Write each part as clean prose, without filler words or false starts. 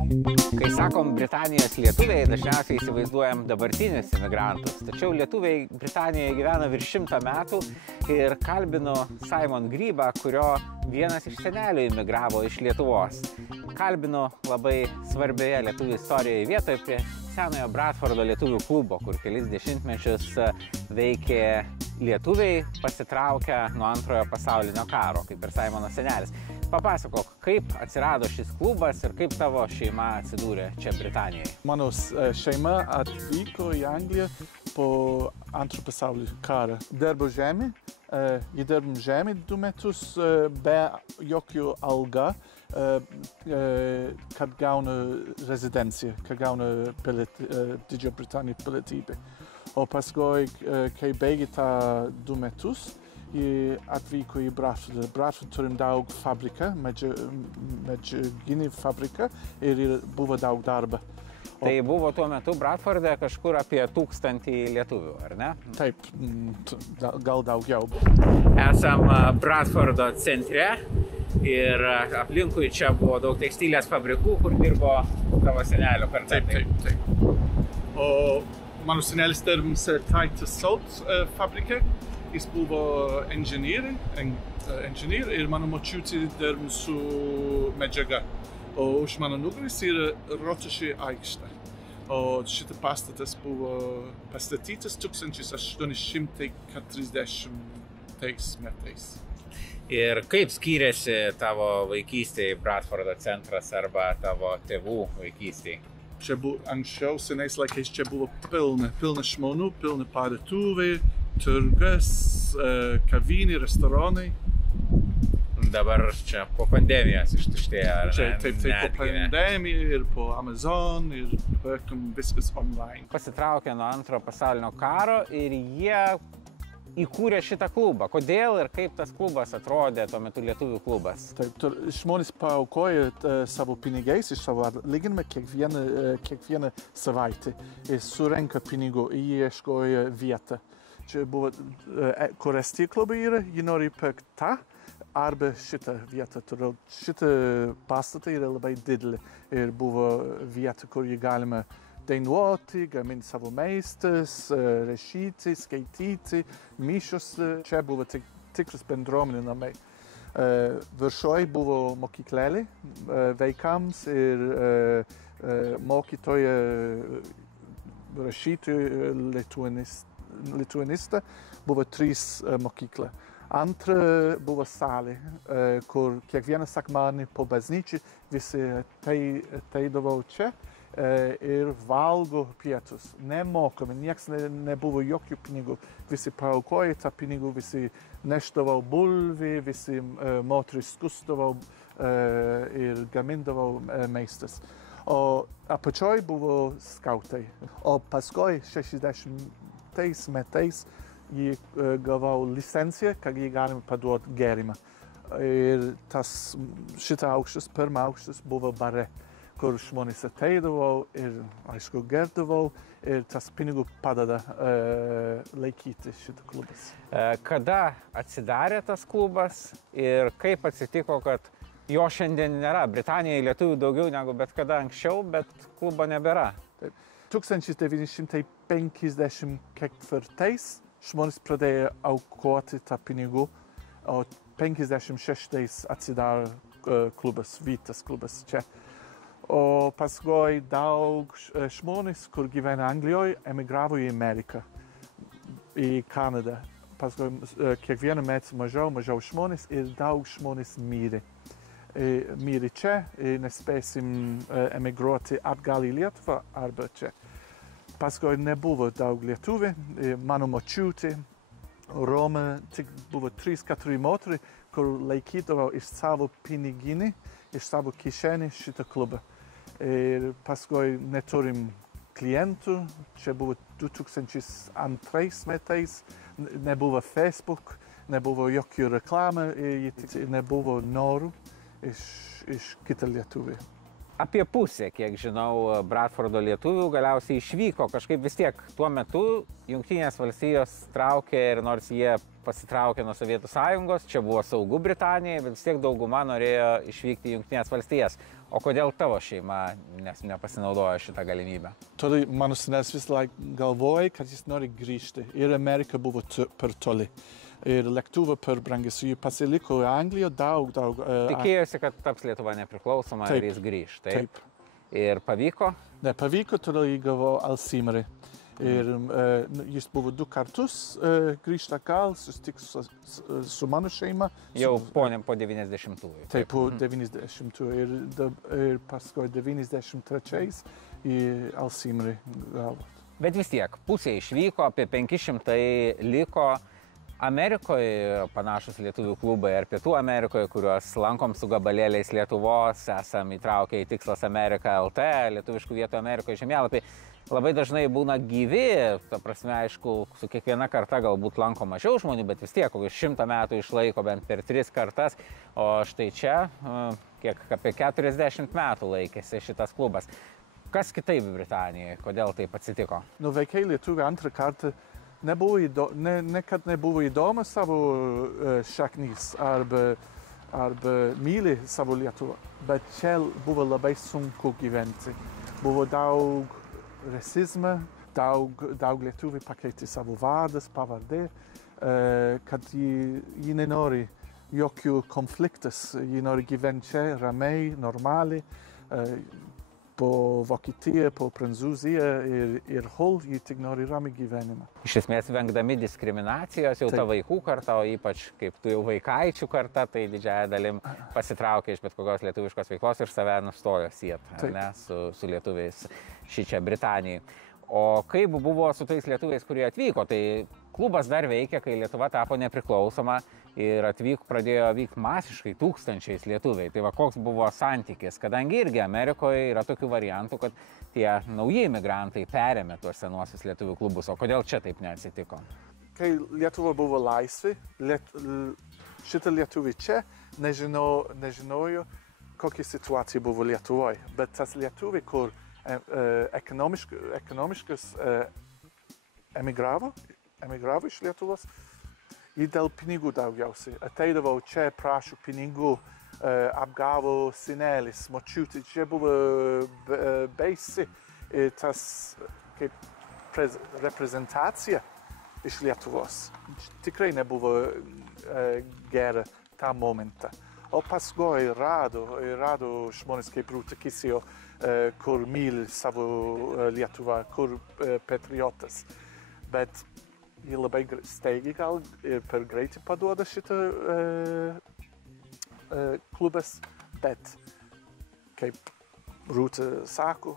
Kai sakom Britanijos lietuviai, dažniausiai įsivaizduojam dabartinius imigrantus. Tačiau lietuviai Britanijoje gyvena virš 100 metų ir kalbino Simon Grybą, kurio vienas iš senelių imigravo iš Lietuvos. Kalbino labai svarbioje lietuvių istorijoje vietoje prie senojo Bradfordo lietuvių klubo, kur kelis dešimtmečius veikė lietuviai pasitraukę nuo antrojo pasaulinio karo, kaip ir Simono senelis. Papasakok, kaip atsirado šis klubas ir kaip tavo šeima atsidūrė čia Britanijoje? Mano šeima atvyko į Angliją po antrojo pasaulinio karą. Dirbo žemė, jie dirbom žemė 2 metus be jokių alga, kad gauna rezidenciją, kad gauna Didžiąją Britaniją pilietybę. O paskui, kai baigė tą 2 metus, jie atvyko į Bradford. Bradford turim daug fabriką, medžiaginį fabriką ir buvo daug darba. Tai buvo tuo metu Bradforde kažkur apie 1000 lietuvių, ar ne? Taip, gal daugiau. Esam Bradfordo centre ir aplinkui čia buvo daug tekstilės fabrikų, kur dirbo tavo senelio karta. Taip. O mano senelis dirbom Titus Salt fabrika. Jis buvo inžinier ir mano močiutė dirbom su medžiaga. O už mano nugaros yra Rotušė aikštė. O šitas pastatas buvo pastatytas 1840 metais. Ir kaip skyrėsi tavo vaikystėje Bradfordo centras arba tavo tėvų vaikystėje? Čia buvo anksčiau, senais laikais čia buvo pilna žmonių, pilna parduotuvė, turgas, kavinė, restoranai. Dabar čia po pandemijos ištuštėjo, ar ne? Taip, po pandemijos ir po Amazon ir viskas online. Pasitraukė nuo antrojo pasaulinio karo ir jie įkūrė šitą klubą. Kodėl ir kaip tas klubas atrodė tuo metu lietuvių klubas? Taip, žmonės paaukoja savo pinigais iš savo atlyginimą kiekvieną savaitę ir surenka pinigų ir ieškoja vietą. Čia buvo, kur esti klubai yra, jie nori pirkti tą arba šitą vietą. Todėl šitą pastatą yra labai didelį ir buvo vieta, kur jie galima dainuoti, gaminti savo maistus, rašyti, skaityti, mišios. Čia buvo tikras bendruomenė namai. Viršuj buvo mokyklėlė vaikams ir mokytoja rašytoja lituanista buvo 3 mokykla. Antra buvo salė, kur kiekvieną sekmadienį po bažnyčią visi ateidavo čia ir valgo pietus. Nemokami, nieks nebuvo jokių pinigų. Visi paaukoja tą pinigų, visi neštavo bulvį, visi moteris skustavo ir gamindavo maistas. O apačioj buvo skautai. O paskui 60 metais jie gavo licenciją, kad jie galima paduoti gėrimą. Ir šitą aukštas, pirmą aukštas buvo bare, kur žmonės ateidavo ir, aišku, gerdavo ir tas pinigų padeda laikyti šitą klubas. Kada atsidarė tas klubas ir kaip atsitiko, kad jo šiandien nėra? Britanijoje lietuvių daugiau negu bet kada anksčiau, bet klubo nebėra. Taip. 1954 žmonės pradėjo aukoti tą pinigų, o 56 atsidarė klubas, Vytas klubas čia. O paskui daug žmonės, kur gyvena Anglijoje, emigravo į Ameriką, į Kanadą. Paskui kiekvieną metą mažiau žmonės ir daug žmonės mirė. Mirė čia, nespėsim emigruoti atgal į Lietuvą arba čia. Paskui nebuvo daug lietuvių, mano močiutė, Roma, tik buvo 3-4 moterį, kur laikydavo iš savo piniginį, iš savo kišenį šitą klubą. Ir paskui neturim klientų, čia buvo 2002 metais, nebuvo Facebook, nebuvo jokių reklamų, nebuvo norų iš kitą lietuvį. Apie pusę, kiek žinau, Bradfordo lietuvių galiausiai išvyko. Kažkaip vis tiek tuo metu Jungtinės valstijos traukė ir nors jie pasitraukė nuo Sovietų Sąjungos, čia buvo saugu Britanijai, bet vis tiek dauguma norėjo išvykti į Jungtinės valstijas. O kodėl tavo šeima nepasinaudojo šitą galimybę? Todėl mano senelis vis laik galvoja, kad jis nori grįžti. Ir Amerika buvo per toli. Ir lėktuvą per brangus. Jis pasiliko Anglijoje daug. Tikėjosi, kad taps Lietuva nepriklausoma ir jis grįž. Taip. Ir pavyko? Nepavyko, todėl jį gavo Alzheimerį. Ir jis buvo 2 kartus grįžta gal, susitiks su mano šeima. Jau po 90-ųjų. Taip, po 90-ųjų. Ir paskui 93-ais į Alzheimerį gavo. Bet vis tiek, pusė išvyko, apie 500 liko. Amerikoje panašus lietuvių klubai ar Pietų Amerikoje, kuriuos lankom su gabalėliais Lietuvos, esam įtraukę į Tikslas Amerika LT, lietuviškų vietų Amerikoje žemėlapį, labai dažnai būna gyvi, ta prasme, aišku, su kiekviena karta galbūt lanko mažiau žmonių, bet vis tiek, kokius 100 metų išlaiko bent per 3 kartas, o štai čia, apie 40 metų laikėsi šitas klubas. Kas kitaip Britanijoje, kodėl taip atsitiko? Vaikai lietuvių antrą kartą nekad nebuvo įdomu savo šaknys arba myli savo Lietuvą, bet čia buvo labai sunku gyventi. Buvo daug rasizmo, daug lietuvių pakeitė savo vardas, pavardė, kad jie nenori jokių konfliktas, jie nori gyventi čia ramiai, normaliai. Po Vokietiją, po Prancūziją ir Hull, jie tik nori ramiai gyvenimą. Iš esmės, vengdami diskriminacijos, jau ta vaikų karta, o ypač kaip tu jau vaikaičių karta, tai didžiąją dalim pasitraukė iš bet kokios lietuviškos veiklos ir save nustojo sieti su lietuviais šičia Britanijai. O kaip buvo su tais lietuviais, kurie atvyko, tai klubas dar veikia, kai Lietuva tapo nepriklausoma ir pradėjo vykti masiškai tūkstančiais lietuviai. Tai va koks buvo santykis, kadangi irgi Amerikoje yra tokių variantų, kad tie nauji imigrantai perėmė tuos senuosius lietuvių klubus. O kodėl čia taip neatsitiko? Kai Lietuva buvo laisvi, šitą lietuvį čia nežinojo, kokia situacija buvo Lietuvoje. Bet tas lietuviai, kur ekonomiškas emigravo iš Lietuvos, jie dėl pinigų daugiausiai. Ateidavo čia, prašo pinigų, apgavo senelis, močiutė, čia buvo baisi tas kaip reprezentacija iš Lietuvos. Tikrai nebuvo gera tą momentą. O paskui rado žmonės kaip Rūta Kisijo, kur myli savo Lietuvą, kur patriotas. Bet jie labai staigiai gal ir per greitai paduoda šitą klubas, bet kaip Rūta sako,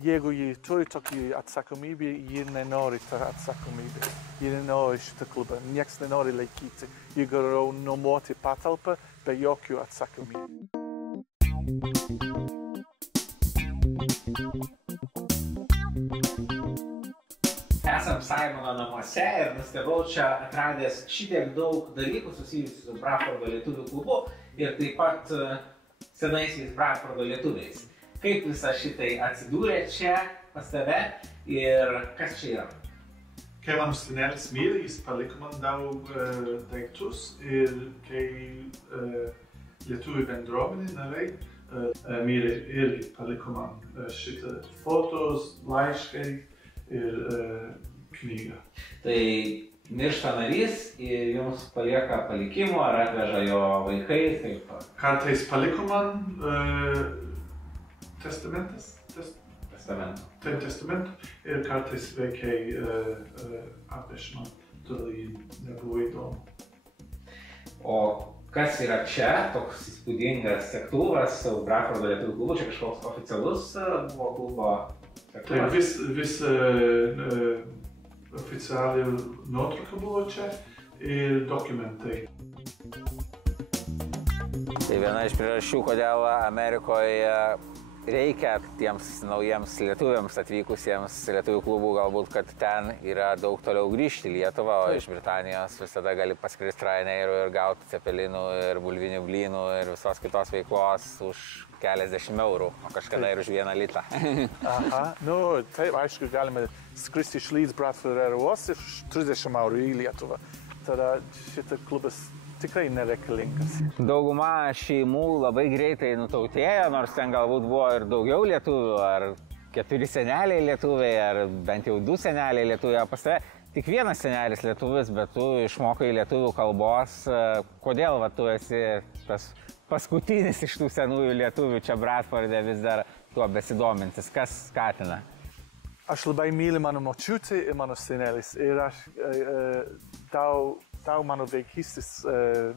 jeigu jie turi tokį atsakomybę, jie nenori tą atsakomybę, jie nenori šitą klubą, nieks nenori laikyti, jie geriau nuomoti patalpą be jokių atsakomybių. Esam Simono namuose ir nustebau čia atradęs šitiek daug dalykų susijusių su Bradfordo lietuvių klubu ir taip pat senaisiais Bradfordo lietuviais. Kaip visą šitai atsidūrė čia pas tave ir kas čia yra? Kai mano senelis mirė, jis paliko man daug daiktus ir kai lietuvių bendruomenė nariai mirė irgi paliko man šitą fotos, laiškai ir knygą. Tai miršta narys ir jums palieka palikimo ar atveža jo vaikai? Taip. Kartais paliko man testamentas. Testamentu ir kartais vaikai atveža man, todėl nebuvo įdomu. O kas yra čia, toks įspūdingas sektuvas su Bradfordo lietuvių klubu, čia kažkoks oficialus buvo klubo sektuvas? Tai vis oficialiai nuotrauka buvo čia ir dokumentai. Tai viena iš priežasčių, kodėl Amerikoje reikia tiems naujiems lietuviams atvykusiems lietuvių klubų, galbūt, kad ten yra daug toliau grįžti į Lietuvą, o iš Britanijos visada gali paskristi Ryanairu ir gauti cepelinų ir bulvinių blynų ir visos kitos veiklos už keliasdešimt eurų, o kažkada ir už 1 litą. Aha, nu taip, aišku, galime skristi iš Leeds Bradford oro uosto už 30 eurų į Lietuvą. Tada šitas klubas tikrai nereikalingas. Dauguma šeimų labai greitai nutautėjo, nors ten galbūt buvo ir daugiau lietuvių, ar 4 seneliai lietuviai, ar bent jau 2 seneliai lietuviai. Pas tave tik vienas senelis lietuvis, bet tu išmokai lietuvių kalbos. Kodėl tu esi tas paskutinis iš tų senųjų lietuvių čia Bradforde vis dar tuo besidomintis? Kas skatina? Aš labai myliu mano močiutę ir mano senelis. Ir aš daug mano vaikystės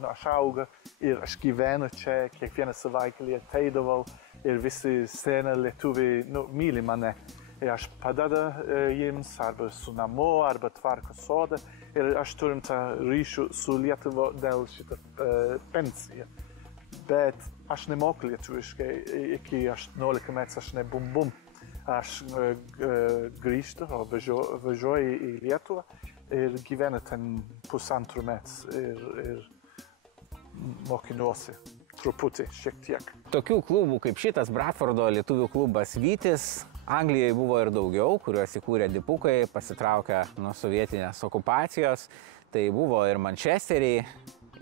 aš auga ir aš gyvenu čia, kiekvieną savaitgalį ateidavau ir visi seni lietuviai myli mane. Ir aš padedu jiems arba su namu, arba tvarko sodą. Ir aš turim tą ryšių su Lietuva dėl šitą pensiją. Bet aš nemoku lietuviškai, iki 18 metų aš ne bum. Aš grįžtu, važiuoju į Lietuvą ir gyvenu ten 1,5 metų ir mokinuosi truputį, šiek tiek. Tokių klubų kaip šitas Bradfordo lietuvių klubas Vytis Anglijoje buvo ir daugiau, kuriuos įkūrė dipukai, pasitraukę nuo sovietinės okupacijos. Tai buvo ir Mančesteryje,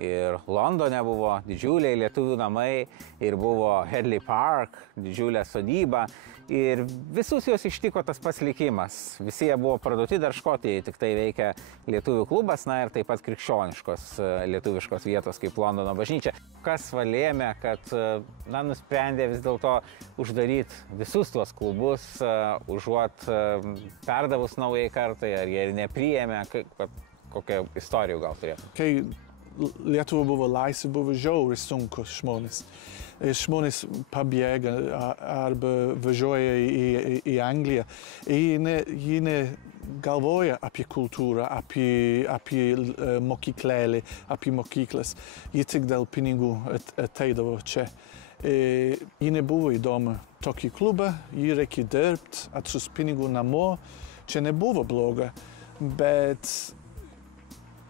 ir Londone buvo didžiuliai lietuvių namai, ir buvo Headley Park, didžiulė sodyba. Ir visus juos ištiko tas pats likimas. Visi jie buvo parduoti dar Škotijai, tik tai veikia lietuvių klubas, ir taip pat krikščioniškos lietuviškos vietos kaip Londono bažnyčia. Kas lėmė, kad nusprendė vis dėlto uždaryti visus tuos klubus, užuot perdavus naujai kartai, ar jie ir nepriėmė, kokią istorijų gal turėtų? Kai Lietuva buvo laisva, buvo žiauriai sunku žmonės. Žmonės pabėga arba važiuoja į Angliją. Jie negalvoja apie kultūrą, apie mokyklėlį, apie mokyklas. Jie tik dėl pinigų ateidavo čia. Jie nebuvo įdomu tokį klubą, jie reikia dirbti, atsiųs pinigų namo. Čia nebuvo bloga, bet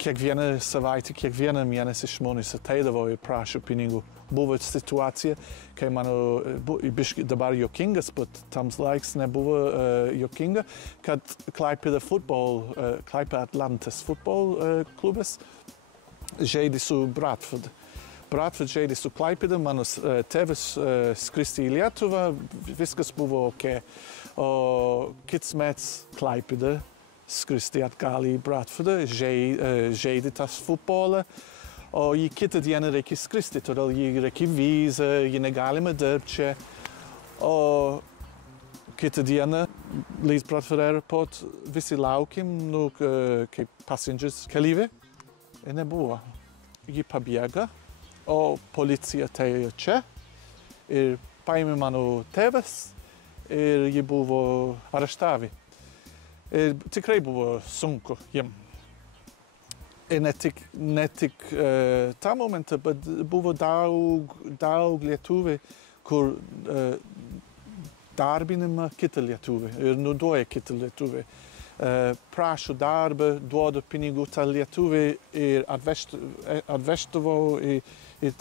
kiekvieną savaitę, kiekvieną mėnesį žmonės ateidavo ir prašo pinigų. Buvo situacija, kai mano biški dabar juokingas, bet tams laiks nebuvo juokinga, kad Klaipėda Atlantas futbol klubas žaidė su Bradford. Bradford žaidė su Klaipėda, mano tėvas skristi į Lietuvą, viskas buvo ok. O kitas metas Klaipėda skristi atgal į Bradfordą, žaidė tas futbolą. O jį kitą dieną reikia skristi, todėl jį reikia vizą, jį negalima dirbti čia. O kitą dieną Leeds Bradford Airport visi laukim, kaip passengers keleiviai. Ir nebuvo. Jį pabėga, o policija atėjo čia ir paėmė mano tėvas ir jį buvo areštavę. Ir tikrai buvo sunku jiem. Ir ne tik tą momentą, bet buvo daug lietuvių, kur darbinama kitą lietuvį ir naudoja kitą lietuvį. Prašo darbą, duoda pinigų tą lietuvį ir atveždavo į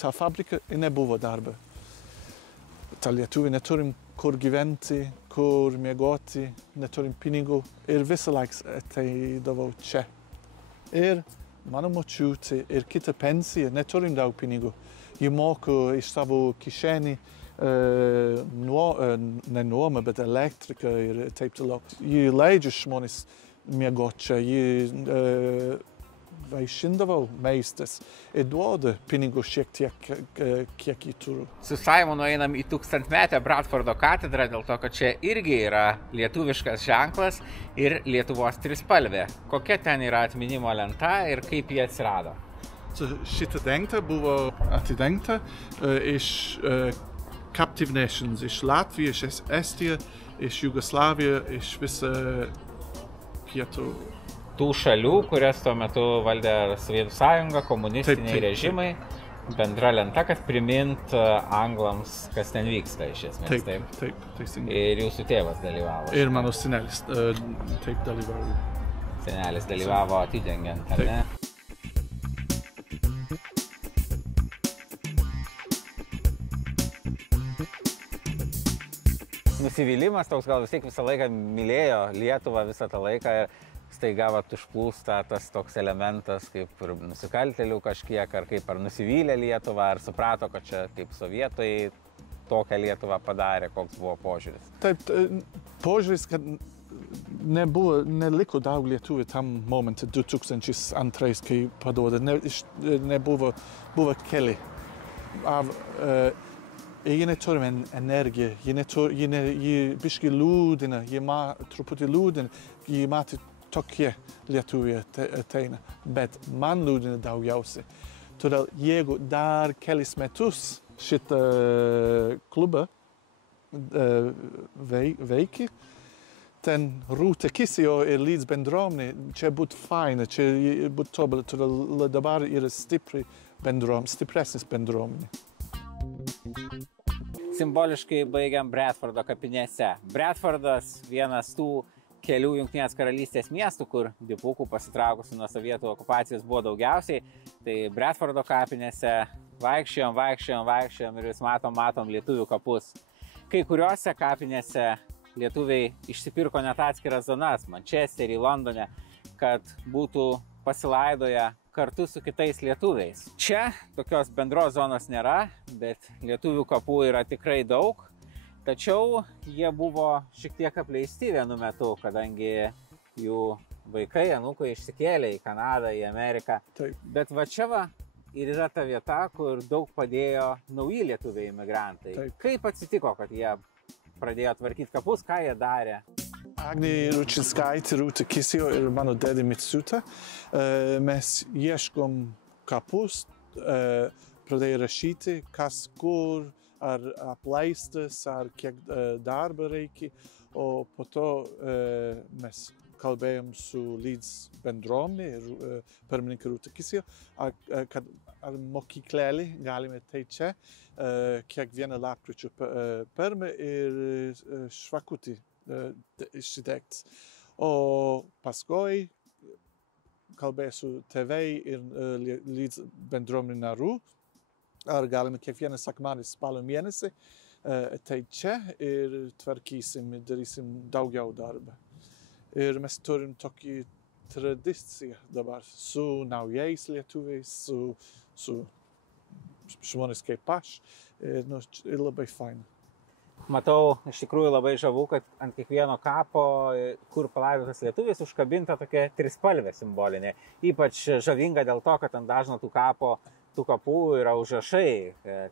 tą fabriką ir nebuvo darba. Ta lietuvį neturim kur gyventi, kur miegoti, neturim pinigų ir visą laiką ateidavo čia. Ir mano močiutė ir kita pensija, neturim daug pinigų. Jie moka iš savo kišenį ne nuoma, bet elektrika ir taip toliau. Jie leidžia žmonės miegoti čia, jie vaišindavo maistas ir duoda pinigų šiek tiek, kiek jį turi. Su Simonu einam į 1000-metę Bradfordo katedrą, dėl to, kad čia irgi yra lietuviškas ženklas ir Lietuvos trispalvė. Kokia ten yra atminimo lenta ir kaip jie atsirado? Šita dengta buvo atidengta iš Captive Nations, iš Latvijos, iš Estijos, iš Jugoslavijos, iš visą pietų. Tų šalių, kurias tuo metu valdė Sovietų sąjunga, komunistiniai režimai, bendra lenta, kad primint anglams, kas ten vyksta iš esmės. Taip, teisingai. Ir jūsų tėvas dalyvavo. Ir mano senelis taip dalyvavo. Senelis dalyvavo atidengiant, ar ne? Nusivylimas toks, gal vis tiek visą laiką mylėjo Lietuvą visą tą laiką ir staiga užplūsta tas toks elementas kaip ir nusikaltėlių kažkiek, ar kaip ar nusivylė Lietuvą, ar suprato, kad čia kaip sovietai tokią Lietuvą padarė, koks buvo požiūris? Taip, požiūris, kad neliko daug lietuvių tam momente 2002, kai paduoda, nebuvo keli. Jie neturi energiją, jie biškai liūdina, truputį liūdina, jie matė tokie lietuviai ateina, bet man liūdina daugiausiai. Todėl jeigu dar kelis metus šitą klubą veikia, ten Rūta Kisijo ir Leeds bendruomenė, čia būtų faina, čia būtų tobulė, todėl dabar yra stipresnis bendruomenė. Simboliškai baigiam Bradfordo kapinėse. Bradfordas vienas tų kelių Jungtinės karalystės miestų, kur dipukų pasitraukusių nuo sovietų okupacijos buvo daugiausiai. Tai Bradfordo kapinėse vaikščiojom ir vis matom lietuvių kapus. Kai kuriuose kapinėse lietuviai išsipirko net atskiras zonas, Mančesterį, Londone, kad būtų pasilaidoję kartu su kitais lietuviais. Čia tokios bendros zonos nėra, bet lietuvių kapų yra tikrai daug. Tačiau jie buvo šiek tiek apleisti vienu metu, kadangi jų vaikai, anūkai išsikėlė į Kanadą, į Ameriką. Taip. Bet va čia ir yra ta vieta, kur daug padėjo nauji lietuviai imigrantai. Taip. Kaip atsitiko, kad jie pradėjo tvarkyti kapus, ką jie darė? Agnė Ručinskaitė, Rūta Kisijo ir mano dėdė Mitsuta. Mes ieškom kapus, pradėjo rašyti, kas kur, ar apleistas, ar kiek darba reikia. O po to mes kalbėjom su Leeds bendruomenė ir pirmininkė Rūta Kisijo, kad ar mokyklėlį galime tai čia, kiekvieną lapkričio pirmą ir švakutį išsidegti. O paskui kalbėjau su tėvai ir Leeds bendruomenė narių, ar galime kiekvieną sekmadienį spalio mėnesį tai čia ir tvarkysim, darysim daugiau darbą. Ir mes turim tokį tradiciją dabar su naujais lietuviais, su žmonės kaip aš, ir labai faina. Matau, iš tikrųjų labai žavu, kad ant kiekvieno kapo, kur palaidotas lietuvis, užkabinta tokia trispalvė simbolinė. Ypač žavinga dėl to, kad ant dažno tų kapų yra užrašai,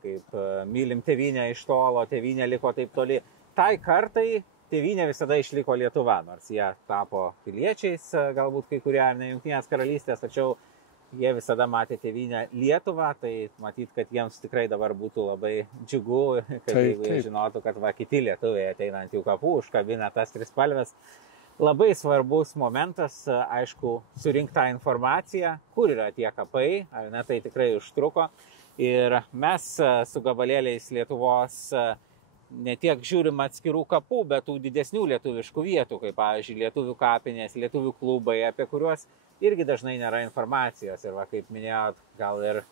kaip mylim tėvynę iš tolo, tėvynė liko taip toli. Tai kartai tėvynė visada išliko Lietuva, nors jie tapo piliečiais, galbūt kai kurie ar ne Jungtinės karalystės, tačiau jie visada matė tėvynę Lietuvą, tai matyt, kad jiems tikrai dabar būtų labai džiugu, kad jeigu jie žinotų, kad kiti lietuviai ateina ant jų kapų, užkabina tas trispalves. Labai svarbus momentas, aišku, surinkti tą informaciją, kur yra tie kapai, ar ne, tai tikrai užtruko. Ir mes su gabalėliais Lietuvos ne tiek žiūrim atskirų kapų, bet tų didesnių lietuviškų vietų, kaip, pavyzdžiui, lietuvių kapinės, lietuvių klubai, apie kuriuos irgi dažnai nėra informacijos. Ir kaip minėjot, gal ir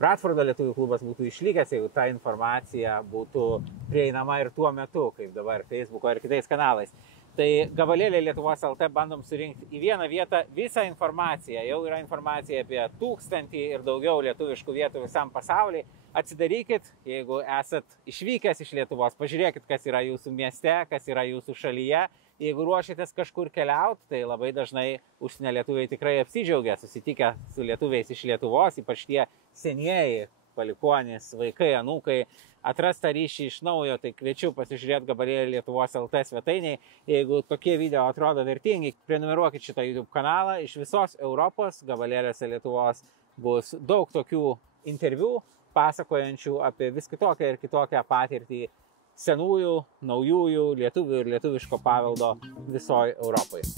Bradfordo lietuvių klubas būtų išlikęs, jeigu ta informacija būtų prieinama ir tuo metu, kaip dabar Facebook'o ir kitais kanalais. Tai gabalėliai Lietuvos LT bandom surinkti į vieną vietą visą informaciją. Jau yra informacija apie 1000 ir daugiau lietuviškų vietų visam pasaulyje. Atsidarykit, jeigu esat išvykęs iš Lietuvos, pažiūrėkit, kas yra jūsų mieste, kas yra jūsų šalyje. Jeigu ruošiatės kažkur keliauti, tai labai dažnai užsienio lietuviai tikrai apsidžiaugia, susitikę su lietuviais iš Lietuvos, ypač tie senieji palikuonys, vaikai, anūkai, atras tą ryšį iš naujo, tai kviečiu pasižiūrėti gabalėlį Lietuvos LT svetainiai. Jeigu tokie video atrodo vertingi, prenumeruokit šitą YouTube kanalą. Iš visos Europos gabalėliuose Lietuvos bus daug tokių interviu, pasakojančių apie vis kitokią ir kitokią patirtį senųjų, naujųjų lietuvių ir lietuviško paveldo visoje Europoje.